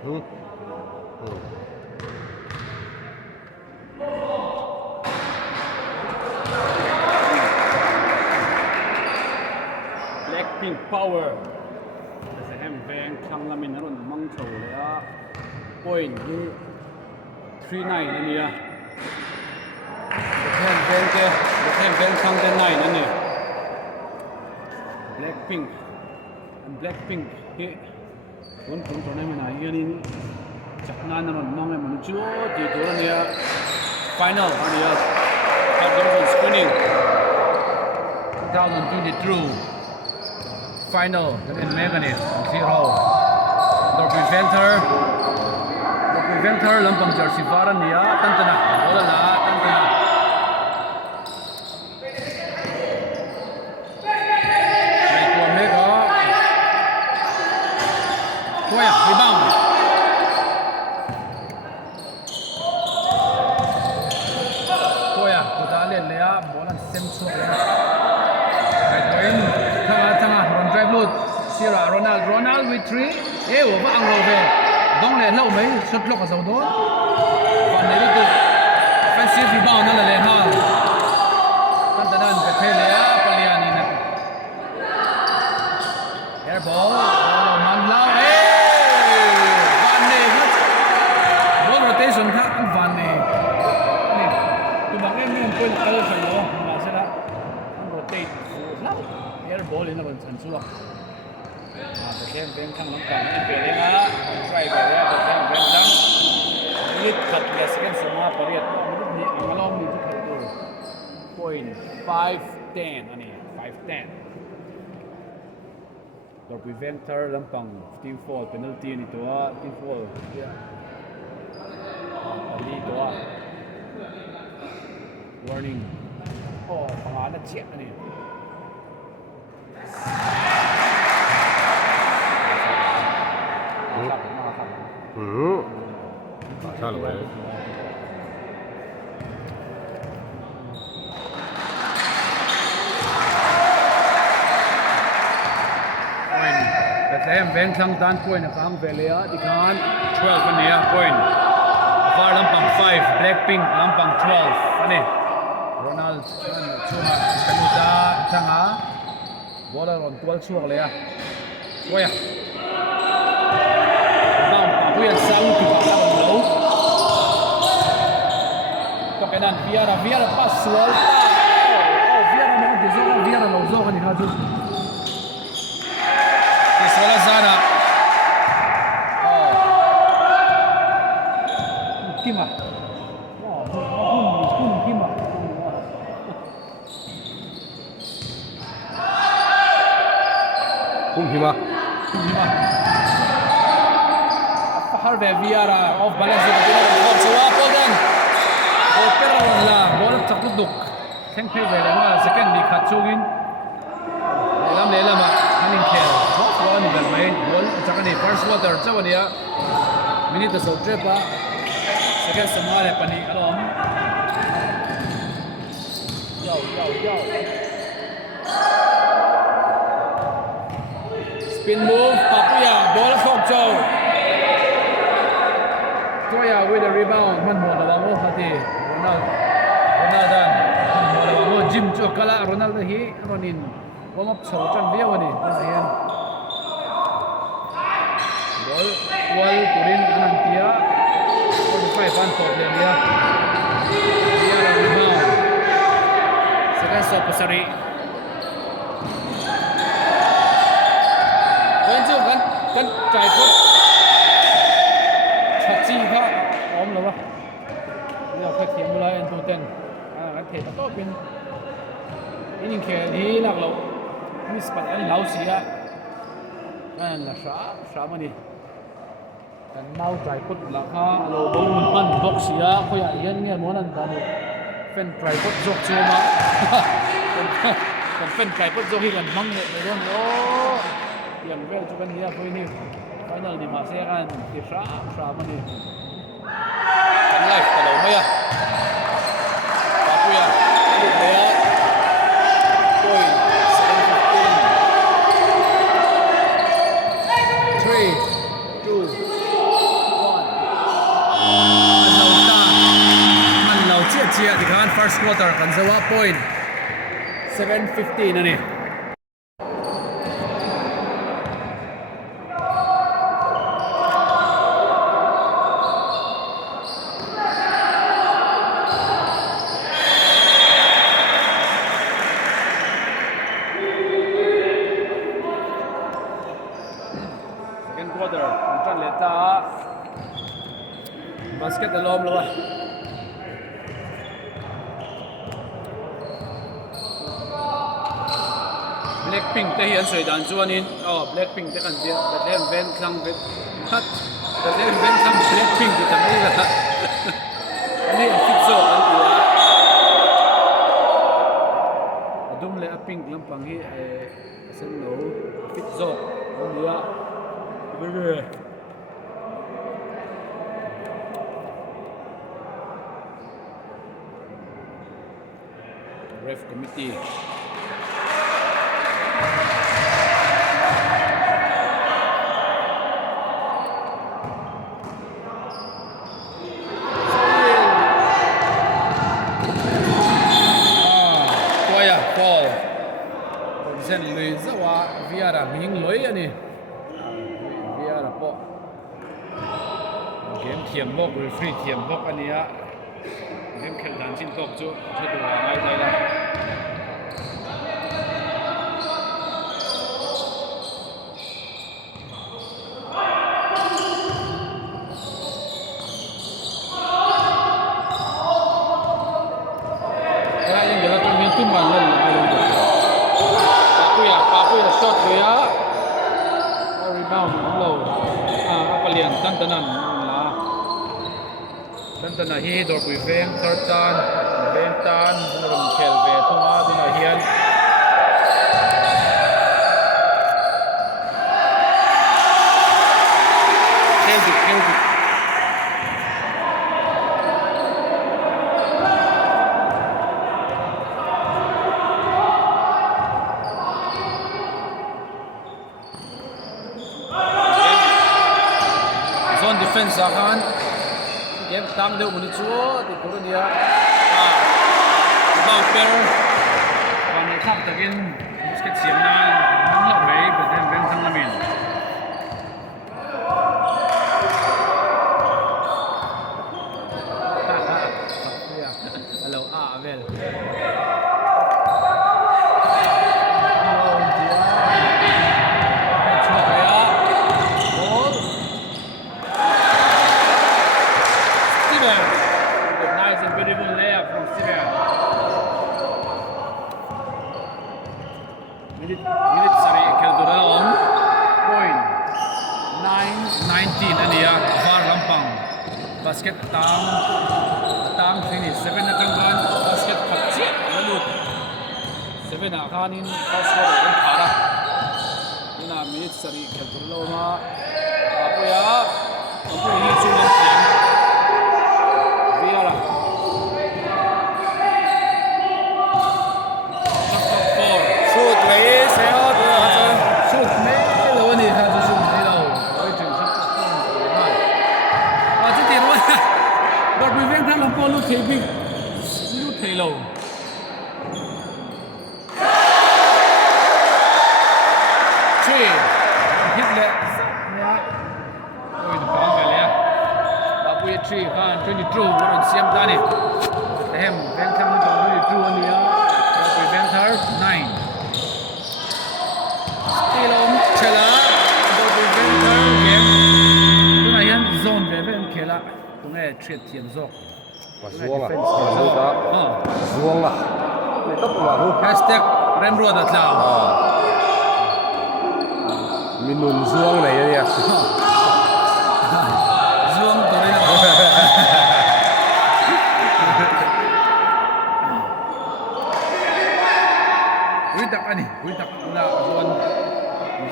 Blackpink Power Bethlehem Vengthlang Mangcho le point 39นั่นเนี่ย Bethlehem Vengthlang 9นั่นเนี่ย Blackpink ที่คนตรงนั้นมันอะไรนี่จากนั้นนั่นมองให้มันจู่ที่ตัวเนี่ย final อันนี้ครับdivision screening 2022 final จะเป็นเมกันเนี่ย0 Dawrpui vengthar ลำปังจอร์ซิฟารันเนี่ยตั้งแต่น่ะโอ้ละตั้งแต่น่ะตัวเมก็ตัวอย่างรีบาวตัวอย่างตัวตาเล่นเลยอ่ะบอลนั้นเซมส์เลยไอ้ตัวนี้ทั้งรอนไดรฟ์ลูดซีราโรนัลวิทรีว่าอังโรเวดงเล่นแล้วไหมชุดล็อกกับสาวโดนวันนี้ตัวแฟนซีรีบาวนั่นแหละฮะตั้งแต่นั้นเป็นเพลย์อ่ะปลียานี่นะแอร์บอลมันเล่าวันนี้บอลโรเตชันครับวันนี้นี่ตัวบางเอ็มนี่มันเป็นอะไรใช่ไหมมาเสร็จแล้วมันโรเตทแล้วแอร์บอลนี่นะมันสันสุดBethlehem Vengthlang longkang MBBA nga try ba ya Bethlehem Vengthlang minit khat ya second sama pariat minit ni angalong ni khat to point 510 ani 510 Dawrpui Vengthar lampang team foul penalty ni to team foul ya ali to warning pangalan na check aniใช่หรือไม่Bethlehem Vengthlang Dawrpui na kang Velia di kan 12 niya point Far lampang 5 Blackpink lampang 12 ani Ronald chuma kanuda changa bola ron 12 chuak le ya oya Kuya sang tiba low. Kapenan Viera pas suelta. Viera mau dizona Viera low zona ni haju. Kesuela sana. Kima. Kima. Kima. Harvey Viera off balance of Jawab dan Opera la bola takuduk Thank you very much second di Kachugin Lela ma hanin khel bola ni gal mai ball chaka ni first water chawa dia minute so trepa second samare pani alom yo spin move Papuya ball from Joe Toya with a rebound มันหมดแล้วโอ้พอดีโรนัลดันหมดแล้วโอ้จิมจอกละโรนัลฮีโรนินว่ามับโฉจังเดียวนี่นั่นเองบอลตุรินอนันติยาบอลไฟฟันตกเลยเนี่ยเดียร์รีบาวด์สกัดสอบปัสรีวันจุกันใจพุทจีเขาพร้อมแล้ววะนี่เราแค่เขียนมาเลยอันตัวเต้นกันเทต่อเป็นนี่แค่นี้หลักเรามีสปัดอันเหลาเสียนั่นละช้ามาดิกันเมาใจพุทธหลักฮะเราบงมันบกเสียเขาอยากเย็นเนี่ยม้วนนั่นตอนนี้เป็นไตรพุทธยกชัวมาเป็นไตรพุทธยกที่กันมั่งเนี่ยในเรื่องโอ้ยังเวลจุกันเฮียคุยนี่Final ni masih kan kisah sama ni. Kan live kalau maya. Papuya. Dia. Point 7-15. 3, 2, Asia di kan first quarter kan zawa point 7:50 na ni. Second quarter, Chan leta basket alom lo. Blackpink te hian soi dan chuanin Blackpink te kan tia Bethlehem Vengthlang Bethlehem Vengthlang Blackpink te tamai la ani fit zo an tia adum le a pink lampang hi sen no fit zo an dia bebe ref committee sen lui zawa viara ming loi ani viara po game thiam bok referee thiam bok ania game khel dan chin tok chu thadu ngai dai la ya yang gela tu min tu man la shot dia rebound low apalian tantanan la tantana hi Dawrpui vengthar tan vengtan rum khel ve thunga duna hian khel defense akan game tang deu muni chu ti turunia bang per kan khap takin basket siam na nang la bei Bethlehem Vengthlang lamin hello avel nice and beautiful layup from Steven. Minute sorry, Kelduralon. Point 9:19 ania VAR lampang. Basket tang finish 7 na tanggan basket patchet lalut. 7 na kanin first quarter kan para. Ina minute sorry Kelduraloma. Apa ya? Apa ini cuma Dawrpui Vengthlang lompo lu thei big lu thei lo che hit le ya oi the ball ga le Dawrpui 3 kan 22 ron siam dani Bethlehem Vengthlang lu 22 ania Dawrpui Vengthar 9 stilom chela Dawrpui Vengthar game tuna hian zone ve ven khela tungai threat thiam zok zuang la le top ma hu #remro da tlau minun zuang nei ya zuang to nei widak ani widak la zuan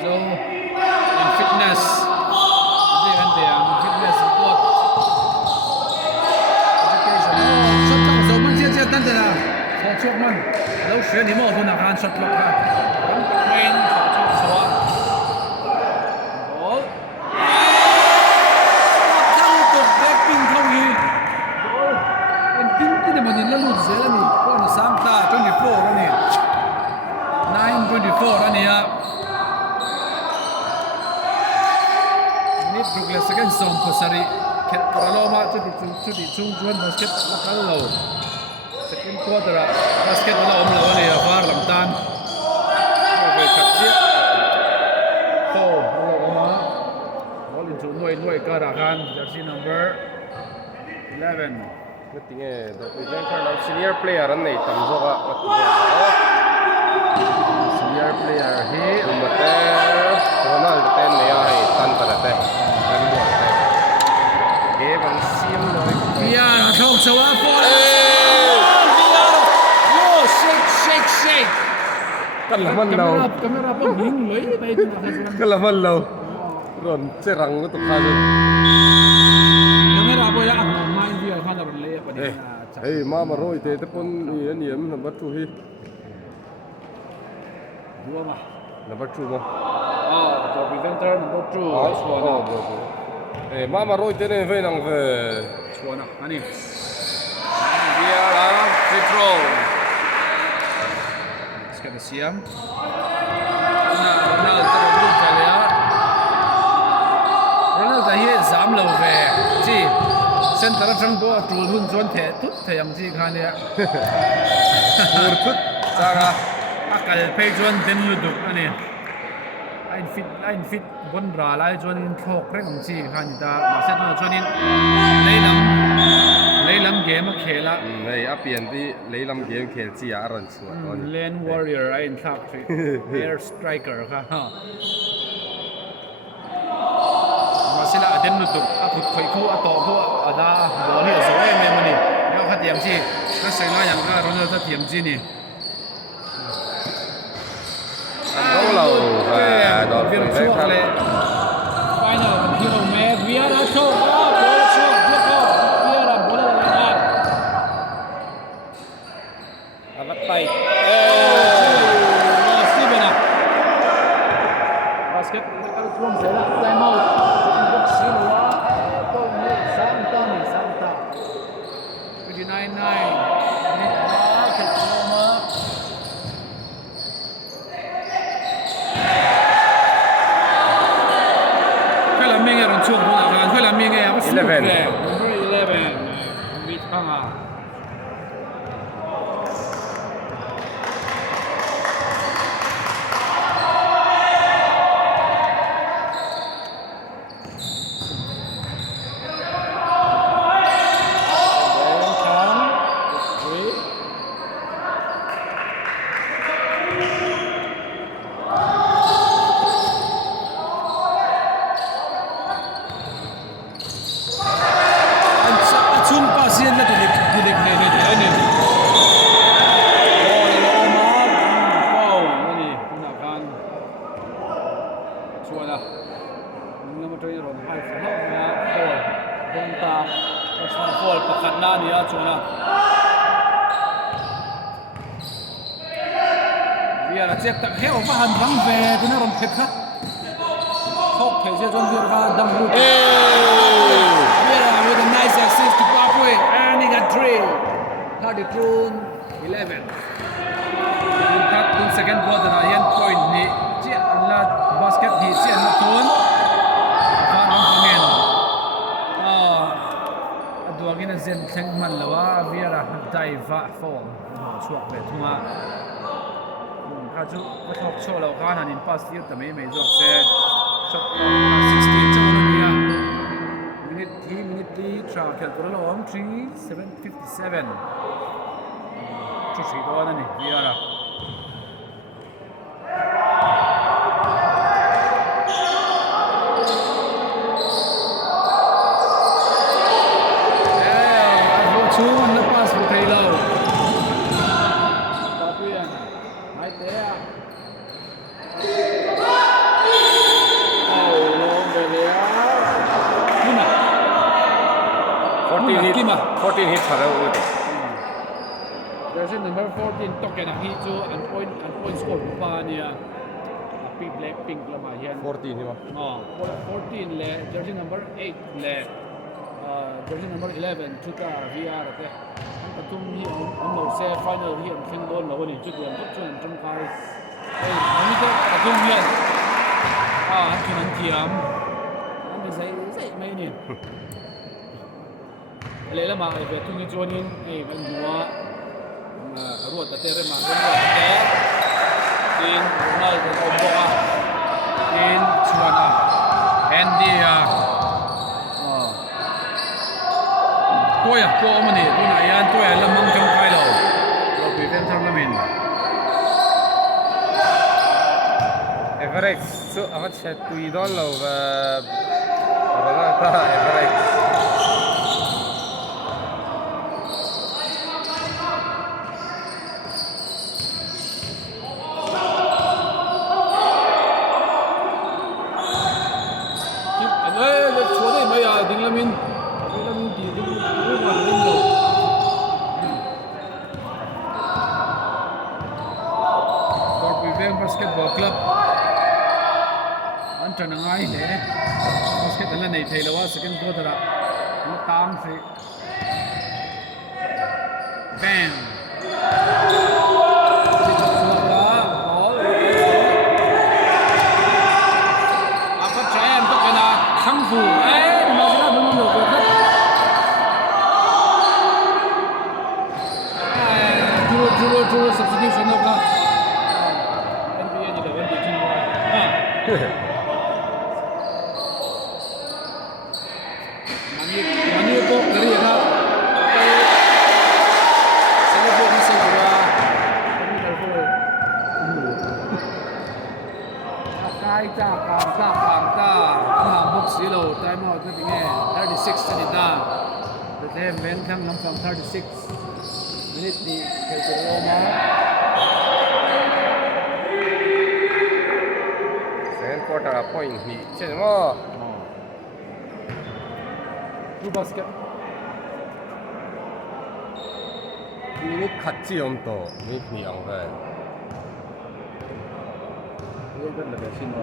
zo in fitness jadi kan dia fitness sport tan tan à khó chốt man lâu xuyên thì mua thôn hàng sọt lọc ha vẫn quen khó chốt xóa đó thăng tục Blackpink không gì anh tin cái này mà nhìn lên khet paraloma chu ti chung chuan basket la kal lo second quarter basket la om lo ni var lam tan ve khat chi to lo ma ball in chu noi ka ra khan jersey number 11 cái tiếng nghe Dawrpui vengthar là senior player anh này tầm dốc á senior player hi mà té Ronald tên này ai tan cả té anh buồn té cái bằng sim rồi Via không sâu á fall Via shake cái là phân đầu camera bấm hình lấy đây cái là phân đầu rồi sẽ răng nó tụt ra rồi camera boy ang mai Via khan là lấy apa ni hey mà rồi thế pun yên yếm number 2 hi dua mah number 2 mo Dawrpui vengthar number 2 hey mà rồi thế này phải năng về chuan ani Via la free throw ska da siam Ronald ta ru ta le Ronald ta hi zam lo ve chi center atang bo tul hun chuan the tut theyang chi khan ya pur phut ra akal phei chuan den lu duk ani line fit bon ra lai chuan in thok reng chi khan ta ma set na chuan in leilam game a khela này áp biển đi lấy làm game khéo chi à run xuống lane warrior ai in thak air striker kha ma sila den lu duk a phut khoi khu a to khu a da ball hi zo em em ani ya kha tiam chi ka sai na yang ka Ronald ta tiam chi ni đấu lầu và Dawrpui vengthar final hero me Via đã show ball show Via đã ball la bắt tay Steven basket from sela time out box sila to ni Santa 29-9 chuột nó là gan, thôi là mình nghe 11 number 11 mid panga Chắc tặng heo và hành vắng về thì nó còn thiệt khác không thể cho John Dawrpui và đâm luôn with a nice assist to Dawrpui and he got 3 32 11 in second quarter là hiện point ni chỉ là basket thì chỉ là tốn và nó không nghe đua cái này dân thanh man là wa Vieira dive và fall chuột về thua chú bắt học cho lâu khá là pass tiêu tầm ấy mấy giọt xe shot 16 cho nó đi à minute đi trao kẹt của nó ông 3:57 chút xíu đó này đi à Kima 14 hit phá đâu rồi. Jersey number 14 token hi chu an point score pa nia pink la ma hian 14 hi ma 14 le jersey number 8 le jersey number 11 chu ta VR te an patum hi an lo se final hi an thing don lo ni chu tuan top chuan trong kai ei ani te patum hian an thun an tiam an zai mai ni เลยละมาไอ้เวทุนนี้จวนยิงไอ้มันหัวรวดแต่เตะเรื่องมาเรื่องแก่กินโรนัลโดโอโบะกินชวนแอนดี้ตัวอย่างตัวมันนี่ตัวไหนยันตัวอย่างละมังจงไปเราไปเป็นทางละมิน Everett so amat saya tuidon lo apa ta Everett Basketball clubอันนั้นไงเนี่ยบาสเกตอันนั้นในไทยแล้วว่าสกินตัวละมันตามสิแบงที่จะสวนละบอลอาก็แจมตัวขนาดทั้งฝูเอ๊ะมาสิครับมันหนุกเลยครับจู substitution นะครับ MBBA นี่เลยเป็นทีมบอลมันนี่ก็กระดิ่งครับเซเลบที่เซเลบว่าเป็นมิดเดิลโฟร์กายจ้ากางตามหบุกสีโลไทม์เอาท์นั่นเอง36 นาทีตาเบธเลมเวนทั้งลำฟัง36 มินิทนี้เคยจะโอมาsecond quarter point hi chen mo two basket ini 같이 엄to ni ang ba 이건 내가 신호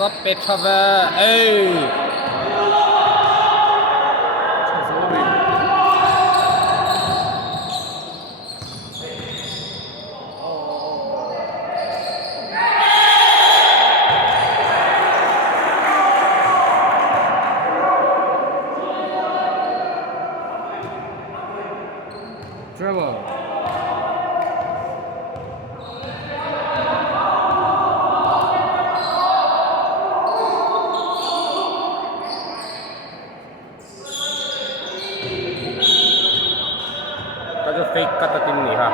ก็เป็ดครับเอ้ย Trevorก็fake cut at ini ha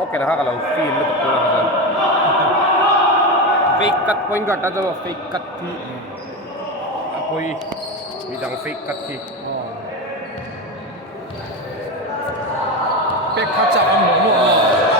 oke dah kalau feel lu betul kan fake cut point kat ada fake cut ki apoi bidang fake cut ki 백 가짜 안 먹어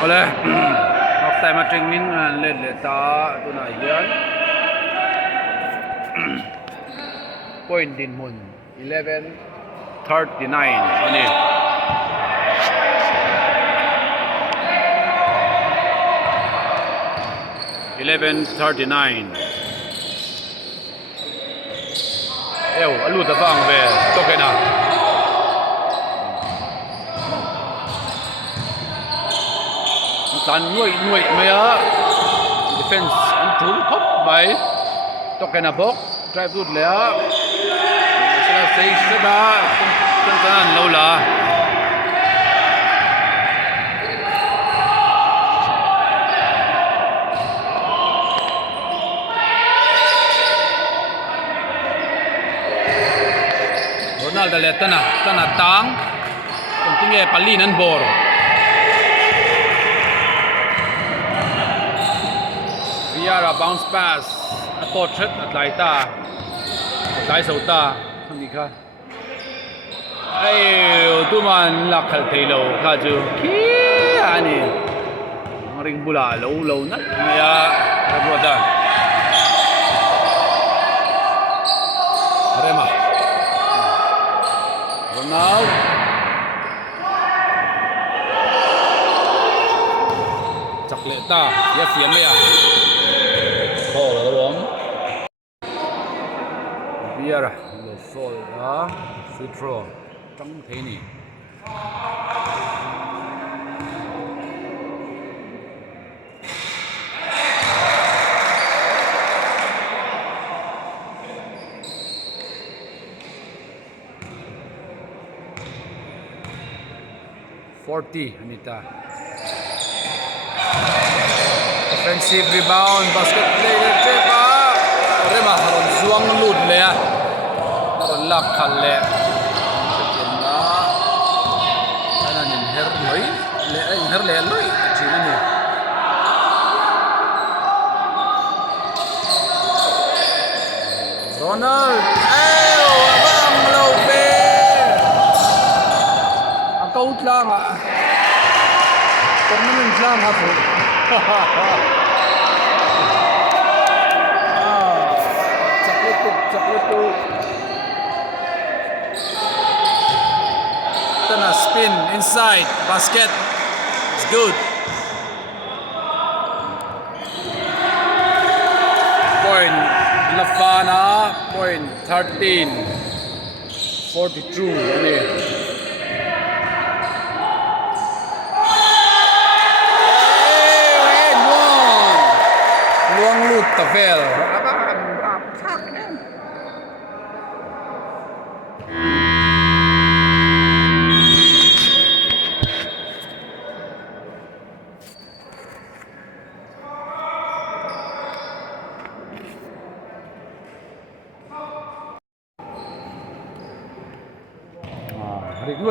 Oleh, waktu saya macam ni letak tu nak ikan. Point din mun 11:39 ni. 11:39 eo alu ta vang ve tokena tan nuôi maya defense an thum khop bai tokena bok drive route le a sala sei seba tan lo la Ronaldo le tana tang kontinge pali nan bor Viera bounce pass a portrait atlai ta atlai sau ta ni kha ai tu man la khal thei lo kha chu ki ani ring bula lo nat ya ro da rema Ronaldo chak le ta ya fiam me ya fall la bom Viera lo fall da free throw trong thế ni 40 Anita. Offensive rebound, basket play le chepa. Rema haron zuang lut le a. Haron lak khal le. Kenna. Ana nin her loi le her le loi china ni. Ronald. Out lang permanent lang po. Saklutuk. Tana spin inside basket. It's good. Point Lafana. Point 13. 42. Ini. Tavel.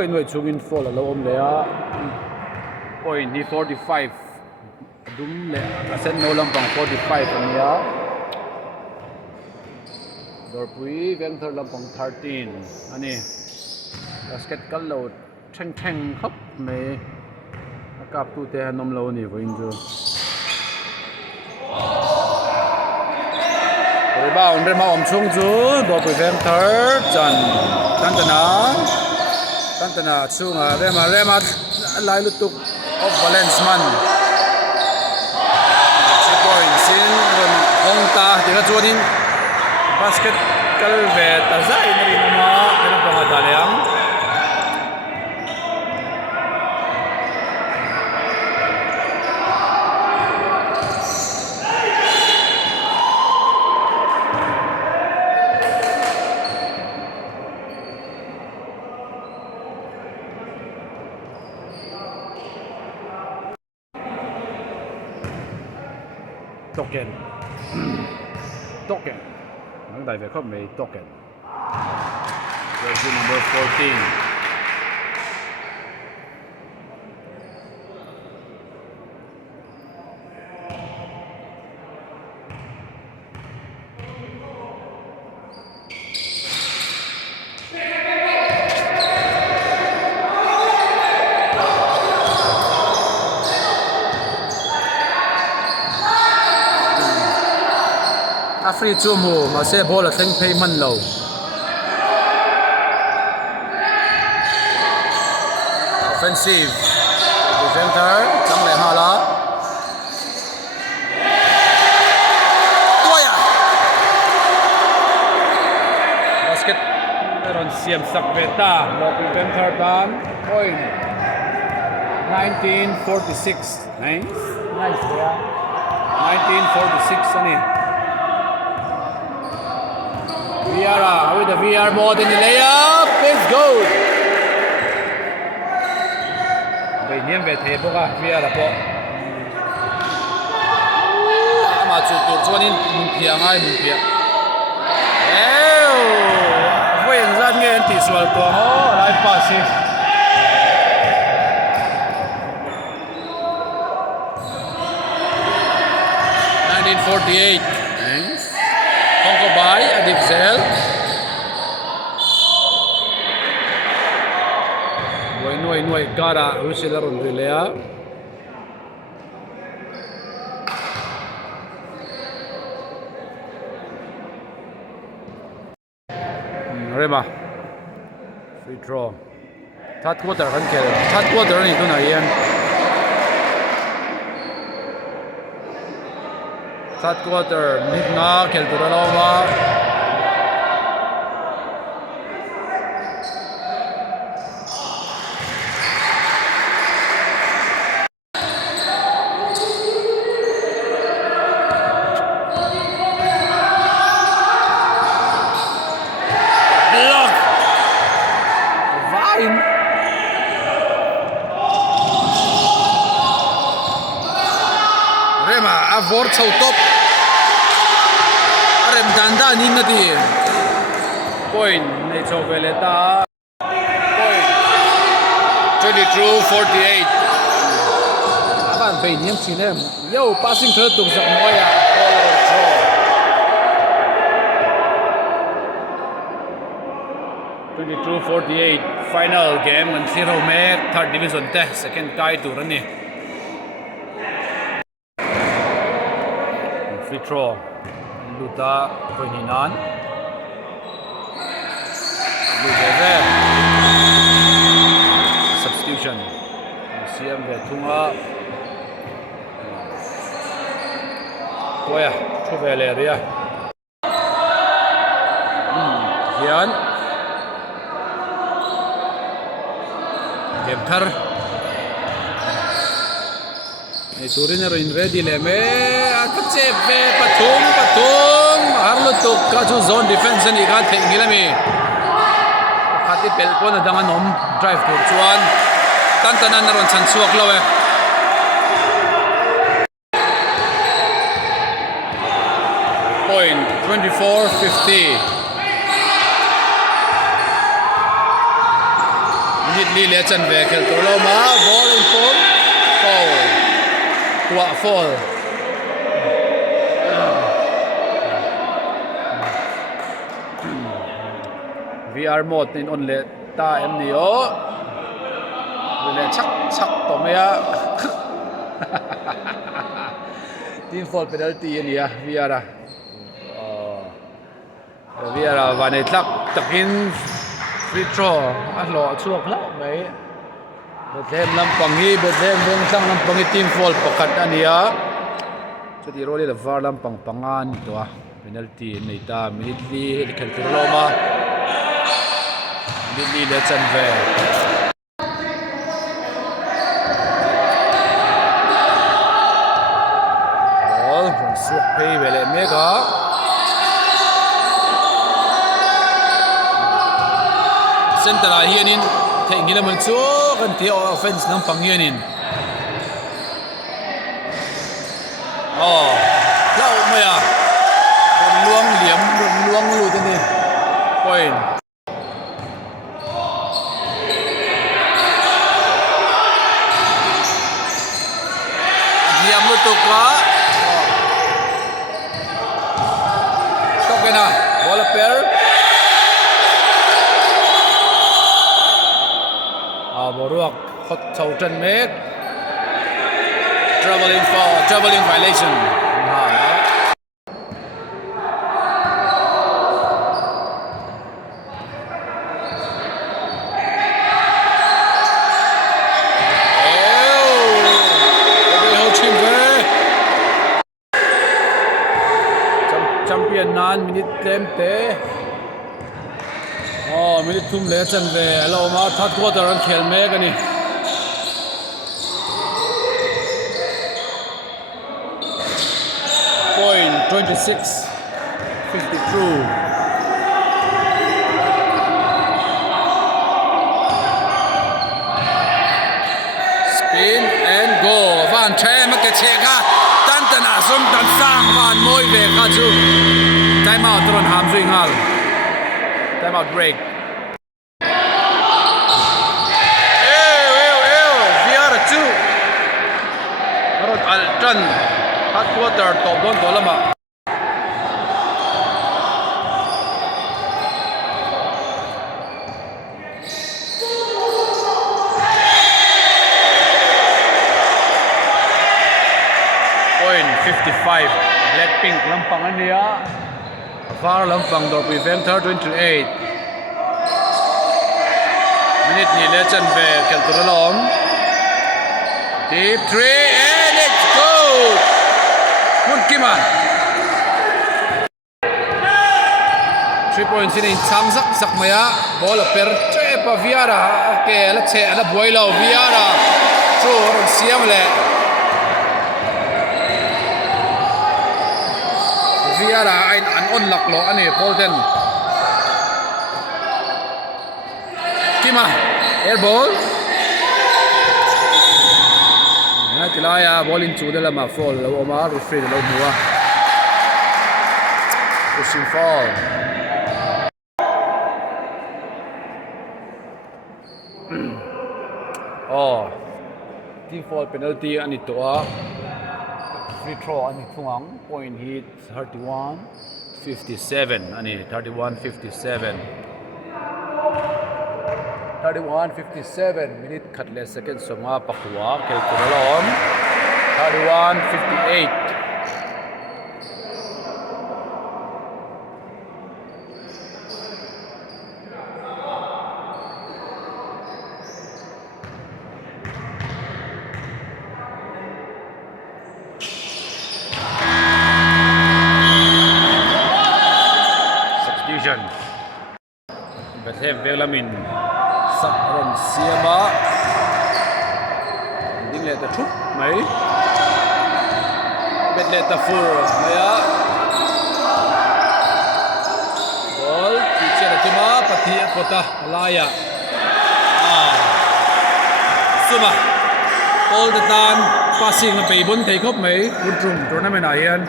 Nuôi chung in fall là lâu om le a point ni 45 đúng le asen no lampang 45 ania Dawrpui vengthar lampang 13 ani basket kal lo theng khop me akap tu te nom lo ni voin jo rebound re ma om chung chu Dawrpui vengthar chan tantana chunga rema lai lutuk of balance man sin ron hongta tira chuanin basket kal ve ta zai nari ma kana panga daleang token nang dai ve khop me token jersey number 14 free chu mu ma se ball a thleng phei man lo offensive defender chang le hala siam sak veta Dawrpui vengthar ban point 1946 nice yeah 1946 ani Viera with the VR ball in the layup it's good vậy niệm về thế bốc à Viera po mà chủ tụt cho nên mùng phía vậy ra nghe tỷ số to ho lại pass 1948 nice không có bài Adipzel nuôi gara usilarun rilea Rema free throw third quarter kan khel third quarter ni tuna yan third quarter nit na khel tu lo ma Vor chau top arem danda nin na ti point nei chau veleta point 22-48 aban pe niam chinem yo passing third tung sak moya 22-48 final game and 0 me third division te second kai tu rani free throw luta Koininan Luteve substitution siam ve thunga toya thuvele ria hian vengthar Turin in ready le me atche ve pathum harlo to ka chu zone defense ni ga theng gilami khati pel ko na dangan om drive to chuan tantanan na ron chan chuak lawe point 24-50 minute li le chan ve khel to lo ma ball in form foul tua fall VR mode in on le ta em ni o le chắc to me ya team fall penalty ni ya VR a VR a van nei tlak takin free throw a lo chuak la mai Bethlehem lampang hi Bethlehem Vengthlang lampang hi team fall pakhat ania chati role la var lampang pangan to a penalty nei ta minute li khel tur loma minute li le chan ve ball from suak pei vele mega center a hianin thengila mun chu kan ti offense nang pangyanin lau maya luang liam luang lu tani point liam lu to ka tokena ball pair boruak hot chautan mek traveling violation champion nan minute tempe minute thum le chan ve lo ma third quarter an khel me ka ni point 26 52 spin and go van che ma ke che ka tan tan a som tan sang van moi ve ka chu time out ron ham zui ngal time out break VR 2 rot al tan hot quarter top don to lama point 55 Blackpink lampang ania VAR lampang Dawrpui vengthar 28 minute ni le chan ve kel tur lom deep 3 and it's good mun kima 3 points in chang sak maya ball per che pa viara ke la che ala boilo viara chu siam le viara ai an on lak lo ani polten kima air ball na tilaya ball in chu de la ma fall lo ma referee lo mua pushing fall team fall penalty ani to free throw ani thungang point hit 31-57 ani 31-57 minute khatle second songa pakwa kel kuralom 31-58 Bethlehem Vengthlang Sakron Siama Ding le ta thup mai bet le ta fu maya ball teacher tima pathi pota laya suma all the time passing pe bun thei khop mai utrum tournament a hian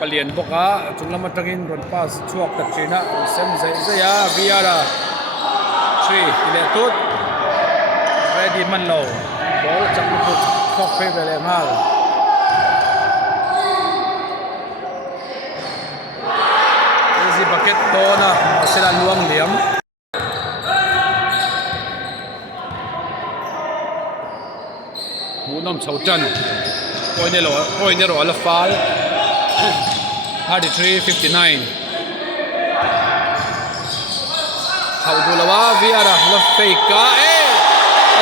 palian boka chunglam atangin ron pass chuak ta china sem zaya viara 3 ile tut ready man lo ball chak put khok pe le mal easy bucket to na sila luang liam munam chauchan point ero ala fal 33-59 Hậu dù là quá Viera là fake cả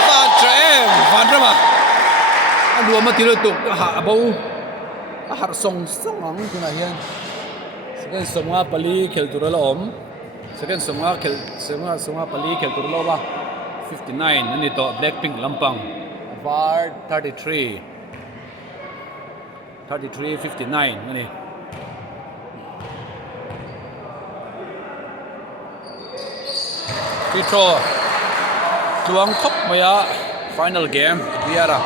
ta trẻ em phản ra mà anh đùa mà tiêu tục hạ bầu hạ song song ang tu na hian second songa pali khel tur la om second songa pali khel tur lo ba 59 ani to Blackpink lampang VAR 33-59 ani free throw tuang khop maya final game Viera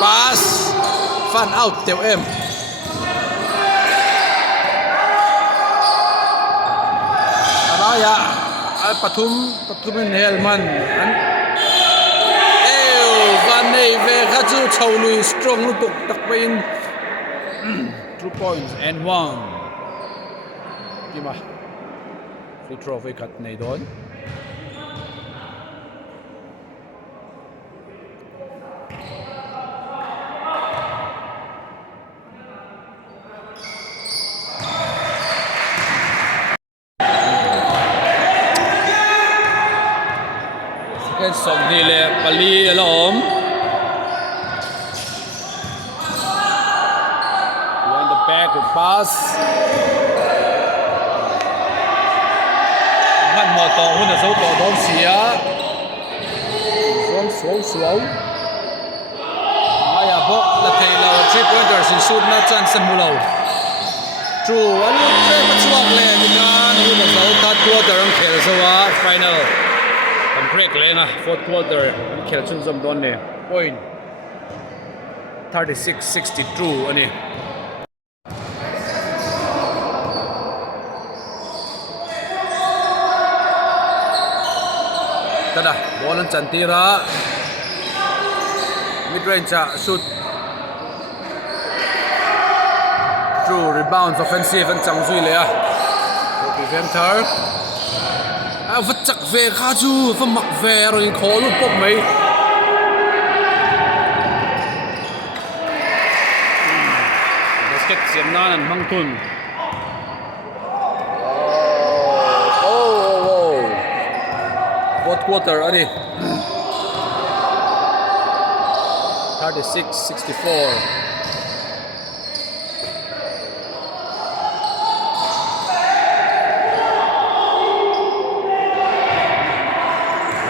pass fan out tiêu em ya pathum in helman van nei ve kha chu chholui strong lu tuk tak pain 2 points and 1 kima free throw ve khat nei don เป็นสองนี่เลยปาลีละอม behind the back with pass หันหมอต่อหุ่นจะสู้ต่อโดนเสียสวงอย่าบอกละเทเรา3 pointers สิสุดน่าจันสมุลาวจูอันนี้เจ็บมาช่วงเลยที่การหุ่นจะสู้ตัด quarter อังเขลสวะ final ผมเบรกเลยนะ 4th quarter อังเขลชุนจมโดนเนี่ย point 36-62 อันนี้ตัดบอลนั้นจันทีระ mid range shoot true rebounds offensive อันจังซุยเลยDawrpui vengthar vật chặt về khá chú và mặc về rồi khó luôn bốc mấy basket xiêm na nằm hăng thun fourth quarter ở đi 36-64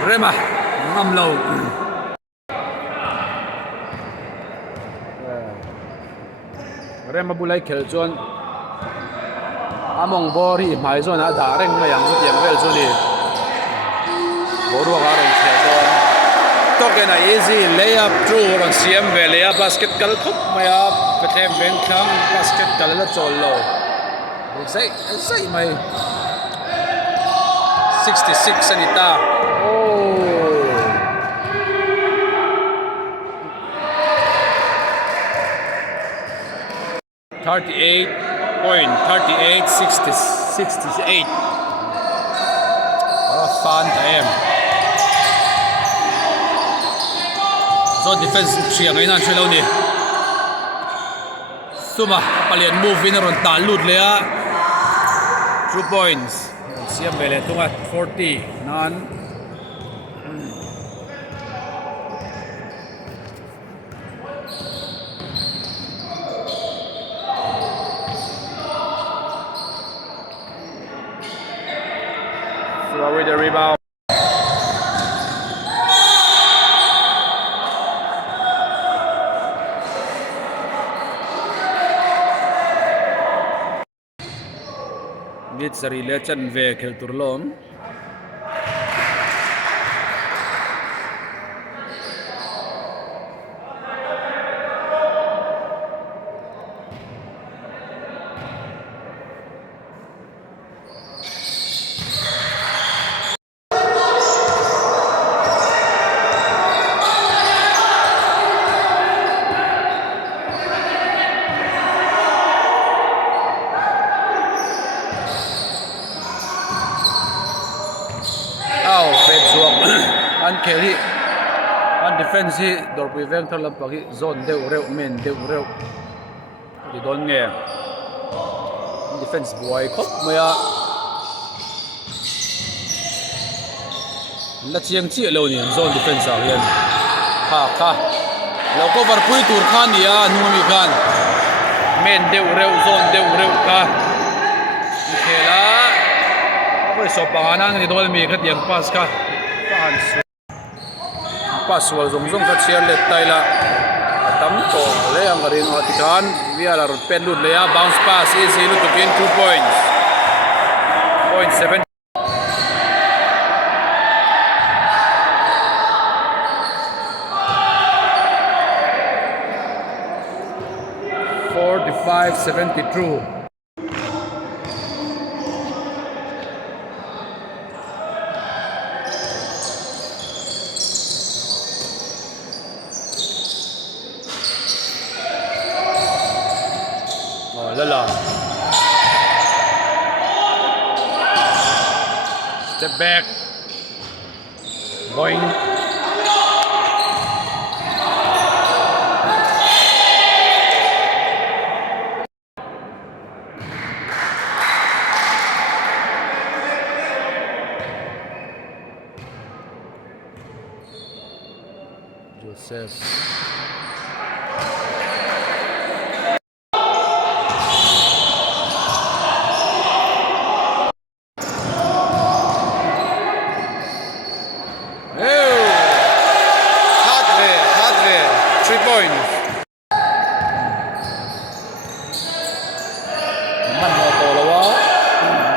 Rema ngâm lâu Rema bulai khel chuan among bori mai zon a da reng ma yang tiang vel chu ni boru ga reng che don token a easy layup through on cm ve layup basket kal khop maya Bethlehem Vengthlang basket kal la chol lo sai mai 66 sanita 38 point 68 fun time zone defense siang ai nan chelo ni suma palian move in ron ta lut le a 2 points siam bele tunga 40 nan with the rebound. Git sari lechan ve khel turlom. An carry an defense hi Dawrpui Vengthar lampak hi zone deuh reuh men deuh reuh di don nge defense buai khop maya la chiang chi lo ni zone defense a hian kha lo cover pui tur khan ya numi khan men deuh reuh zone deuh reuh ka khela oi so pangana ni dol mi khat yang pass ka pan pass wal zong ka chiar let taila tam to le ang rin atikan viala rot pen lut le ya bounce pass easy lut to gain 2 points point 7 45-72 Lala step back going Says. Hardware. 3 points. Man mo to lawa.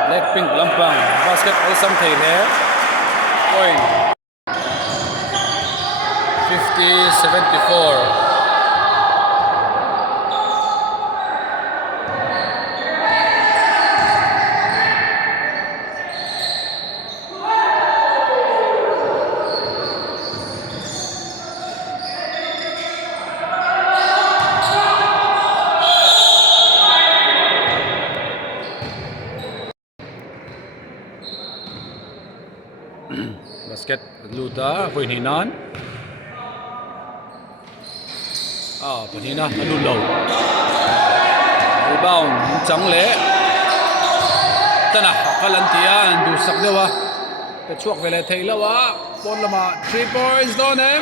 Blackpink lampang. Basket awesome thei le. Point. 50-74. Basket luta point hinan. Point hinan anu low. Rebound chang le. Tana kalantian du sak dewa. Te chuak vele thei lawa. Pon lama 3 points donem.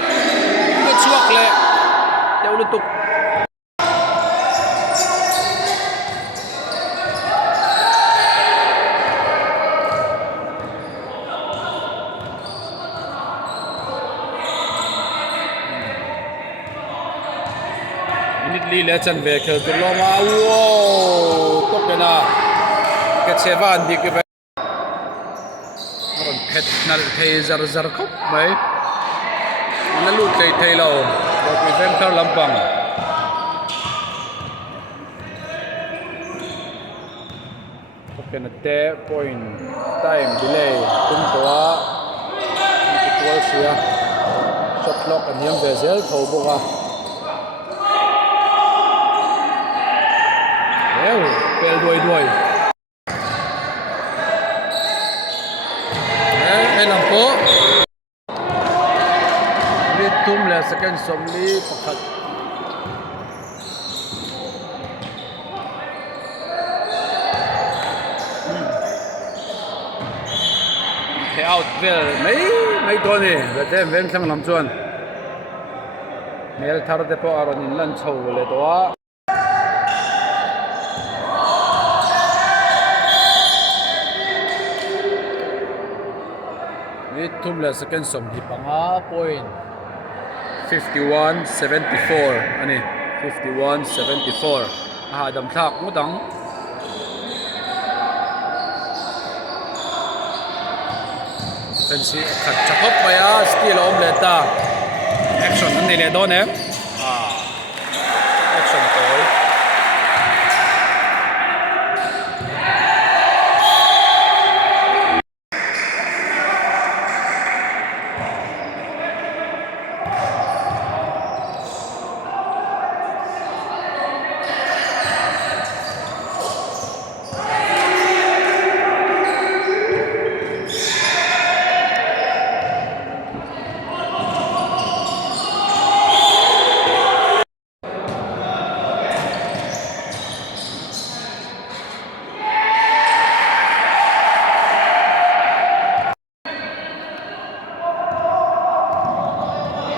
Te chuak le. Te ulutuk. Li le chan ve khel tu lo ma wo tok ke na ke chevan dik ve ron phet nal thei zar khop mai na lu thei lo Dawrpui vengthar lampang tok ke na te point time delay tum towa equal sia shot clock an yam ve zel tho boka pel đuôi đây làm phố liên tum là second som li pakhat thế out về mấy con này Bethlehem Vengthlang làm chuan mel thar te po aron in lan chho le to tum la second som di panga point 51-74 ani 51-74 dam thak mo dang fancy khat chakop baya steal om leta action ni le don action toy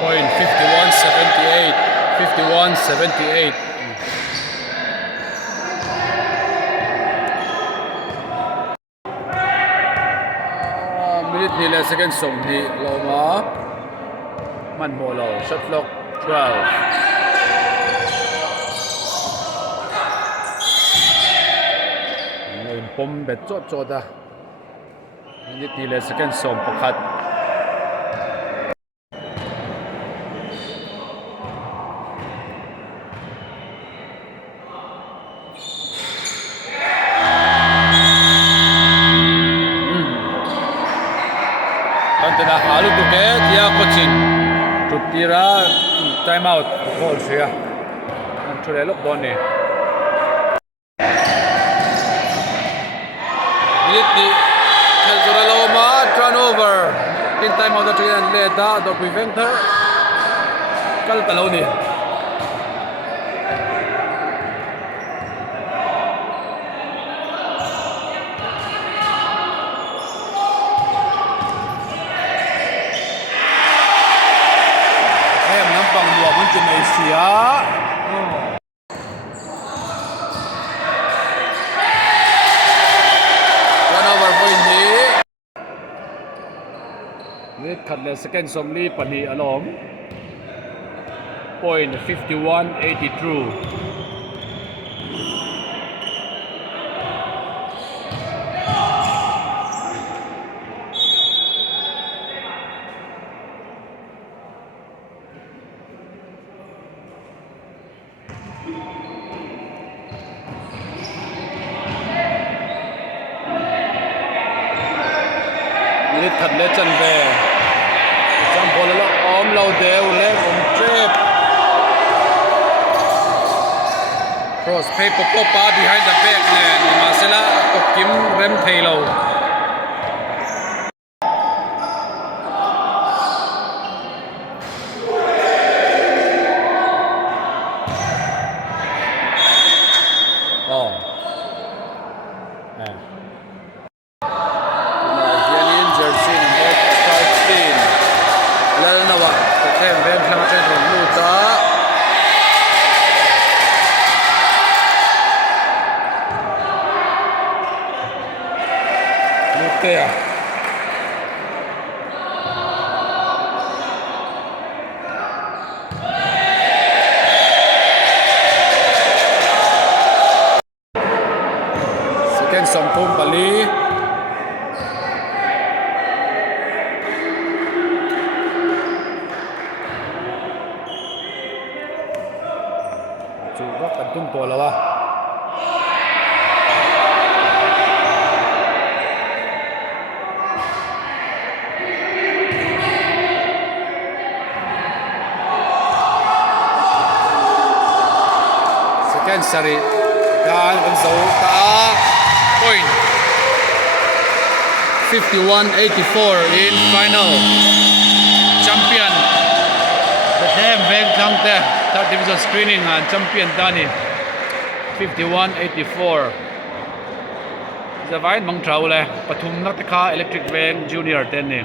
point 51-78 minute ni le second som ni lo ma man mo lo shot clock 12 ngin pom bet chot da minute ni le second som pakhat Tena halu tu ke dia coaching tutira time out goal sia chule lok don ni Militi khel zura lo ma turnover in time out tu an le da Dawrpui vengthar kal talo ni sia one over point ni net khat le second somli pani alom point 51-82 นี่ถัดเล็ดจันเวจำพอแล้วออมเราเดวเล็กอมเจ็บ cross pay popo pa behind the back เนี่ยมาเสละตกกิมเรมเทโลอ๋อThere. Second Sampung Bali. Juga kantung bola lah. Sari dan Benzau ta point 51-84 in final champion Bethlehem Vengthlang third division screening and champion Dani 51-84 จะไว้มังเทาเลยปทุมนักตะคา electric van junior เต้นนี่